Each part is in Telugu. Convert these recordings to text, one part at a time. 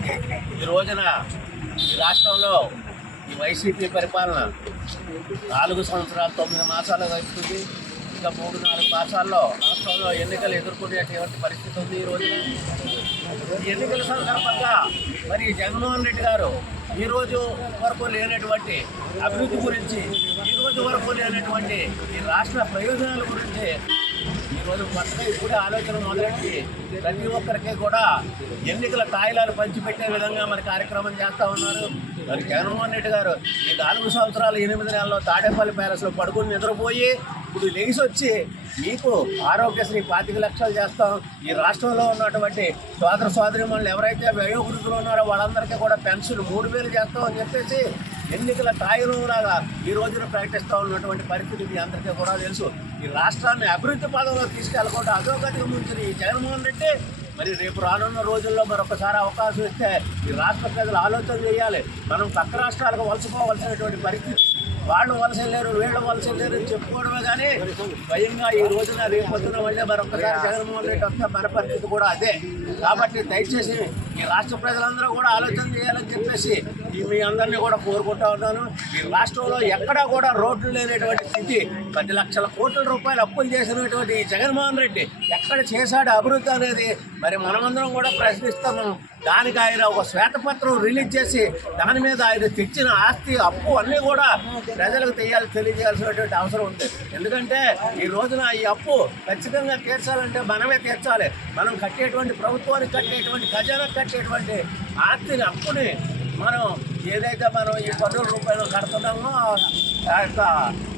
ఈ రోజున ఈ రాష్ట్రంలో ఈ వైసీపీ పరిపాలన 4 సంవత్సరాలు 9 మాసాలు గడుస్తుంది. ఇంకా 3-4 మాసాల్లో రాష్ట్రంలో ఎన్నికలు ఎదుర్కొనేటువంటి పరిస్థితి ఉంది. ఈ రోజున ఈ ఎన్నికల సందర్భంగా మరి జగన్మోహన్ రెడ్డి గారు ఈ రోజు వరకు లేనటువంటి అభివృద్ధి గురించి, ఈ రోజు వరకు లేనటువంటి ఈ రాష్ట్ర ప్రయోజనాల గురించి ఈరోజు కొత్తగా ఇప్పుడే ఆలోచన మొదలెట్టి ప్రతి ఒక్కరికి కూడా ఎన్నికల తాయిలాలు పంచిపెట్టే విధంగా మరి కార్యక్రమం చేస్తూ ఉన్నారు. మరి జగన్మోహన్ రెడ్డి గారు ఈ 4 సంవత్సరాలు 8 నెలల్లో తాడేపల్లి ప్యాలెస్లో పడుకుని నిద్రపోయి ఇప్పుడు లెగిసి వచ్చి మీకు ఆరోగ్యశ్రీ 25 లక్షలు చేస్తాం, ఈ రాష్ట్రంలో ఉన్నటువంటి సోదరీమణులు ఎవరైతే వయోవృద్ధులు ఉన్నారో వాళ్ళందరికీ కూడా పెన్షన్ 3000 చేస్తామని చెప్పేసి ఎన్నికల తాయిలాగా ఈ రోజున ప్రకటిస్తూ ఉన్నటువంటి పరిస్థితి మీ అందరికీ కూడా తెలుసు. ఈ రాష్ట్రాన్ని అభివృద్ధి పదంలో తీసుకెళ్ళకుండా అధోగతికి ముంచిన ఈ జగన్మోహన్ రెడ్డి మరి రేపు రానున్న రోజుల్లో మరొకసారి అవకాశం ఇస్తే ఈ రాష్ట్ర ప్రజలు ఆలోచన చేయాలి. మనం పక్క రాష్ట్రాలకు వలసపోవలసినటువంటి పరిస్థితి, వాళ్ళు వలస వెళ్ళారు వీళ్ళు వలస వెళ్ళారు అని చెప్పుకోవడమే కానీ స్వయంగా ఈ రోజున రేపొద్దున మళ్ళీ మరొకసారి జగన్మోహన్ రెడ్డి వస్తే మన పరిస్థితి కూడా అదే. కాబట్టి దయచేసి ఈ రాష్ట్ర ప్రజలందరూ కూడా ఆలోచన చేయాలని చెప్పేసి మీ అందరినీ కూడా కోరుకుంటా ఉన్నాను. ఈ రాష్ట్రంలో ఎక్కడా కూడా రోడ్లు లేనటువంటి స్థితి, 10 లక్షల కోట్ల రూపాయలు అప్పులు చేసినటువంటి ఈ జగన్మోహన్ రెడ్డి ఎక్కడ చేశాడు అభివృద్ధి అనేది మరి మనమందరం కూడా ప్రశ్నిస్తాము. దానికి ఆయన ఒక శ్వేతపత్రం రిలీజ్ చేసి దాని మీద ఆయన తెచ్చిన ఆస్తి అప్పు అన్నీ కూడా ప్రజలకు తెలియజేయాల్సినటువంటి అవసరం ఉంది. ఎందుకంటే ఈ రోజున ఈ అప్పు ఖచ్చితంగా తీర్చాలంటే మనమే తీర్చాలి. మనం కట్టేటువంటి ప్రభుత్వానికి కట్టేటువంటి ఖజానాకు కట్టేటువంటి ఆస్తిని అప్పుని మనం ఏదైతే మనం ఈ 10 రూపాయలు కడుతున్నామో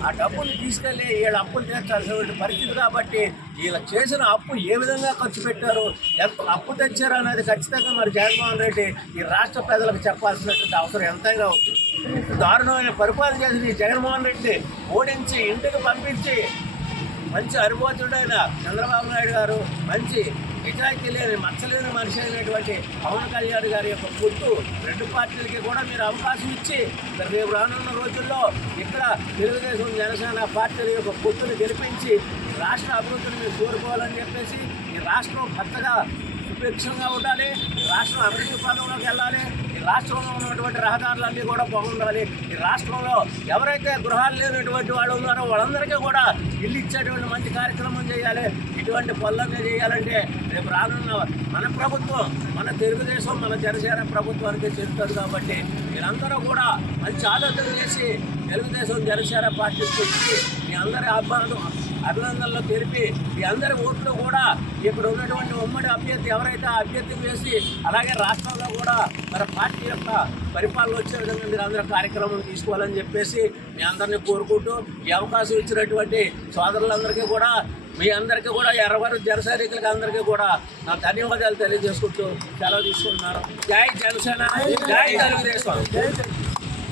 ఆ డబ్బులు తీసుకెళ్ళి వీళ్ళ అప్పులు తీర్చాల్సినటువంటి పరిస్థితి. కాబట్టి వీళ్ళ చేసిన అప్పు ఏ విధంగా ఖర్చు పెట్టారు, ఎంత అప్పు తెచ్చారు అనేది ఖచ్చితంగా మరి జగన్మోహన్ రెడ్డి ఈ రాష్ట్ర ప్రజలకు చెప్పాల్సినటువంటి అవసరం ఎంతైనా ఉంది. దారుణమైన పరిపాలన చేసిన ఈ జగన్మోహన్ రెడ్డి ఓడించి ఇంటికి పంపించి మంచి అనుభవతుడైన చంద్రబాబు నాయుడు గారు, మంచి నిజాయితీ లేని మచ్చలేని మనిషి అయినటువంటి పవన్ కళ్యాణ్ గారి యొక్క పొత్తు 2 పార్టీలకి కూడా మీరు అవకాశం ఇచ్చి రేపు రానున్న రోజుల్లో ఇక్కడ తెలుగుదేశం జనసేన పార్టీల యొక్క పొత్తును గెలిపించి రాష్ట్ర అభివృద్ధిని మీరు కోరుకోవాలని చెప్పేసి ఈ రాష్ట్రం కొత్తగా సుభిక్షంగా ఉండాలి, రాష్ట్రం అభివృద్ధి పదంలోకి వెళ్ళాలి, ఈ రాష్ట్రంలో ఉన్నటువంటి రహదారులన్నీ కూడా బాగుండాలి. ఈ రాష్ట్రంలో ఎవరైతే గృహాలు లేనటువంటి వాళ్ళు ఉన్నారో వాళ్ళందరికీ కూడా ఇల్లు ఇచ్చేటువంటి మంచి కార్యక్రమం చేయాలి. ఇటువంటి పనులన్నీ చేయాలంటే రేపు రానున్న మన ప్రభుత్వం, మన తెలుగుదేశం, మన జనసేన ప్రభుత్వానికి చెందుతుంది. కాబట్టి మీరందరూ కూడా మంచి ఆలోచన చేసి తెలుగుదేశం జనసేన పార్టీకి వచ్చి మీ అందరి అభినందనలు తెలిపి మీ అందరి ఓట్లు కూడా ఇక్కడ ఉన్నటువంటి ఉమ్మడి అభ్యర్థి ఎవరైతే అభ్యర్థి వేసి అలాగే రాష్ట్రంలో కూడా మన పార్టీ యొక్క పరిపాలన వచ్చే విధంగా మీరు అందరూ కార్యక్రమం తీసుకోవాలని చెప్పేసి మీ అందరినీ కోరుకుంటూ ఈ అవకాశం ఇచ్చినటువంటి సోదరులందరికీ కూడా మీ అందరికీ కూడా ఎర్రవరం జన సైనికులకి అందరికీ కూడా నా ధన్యవాదాలు తెలియజేసుకుంటూ సెలవు తీసుకుంటున్నాను. జై జనసేన, జై తెలుగుదేశం.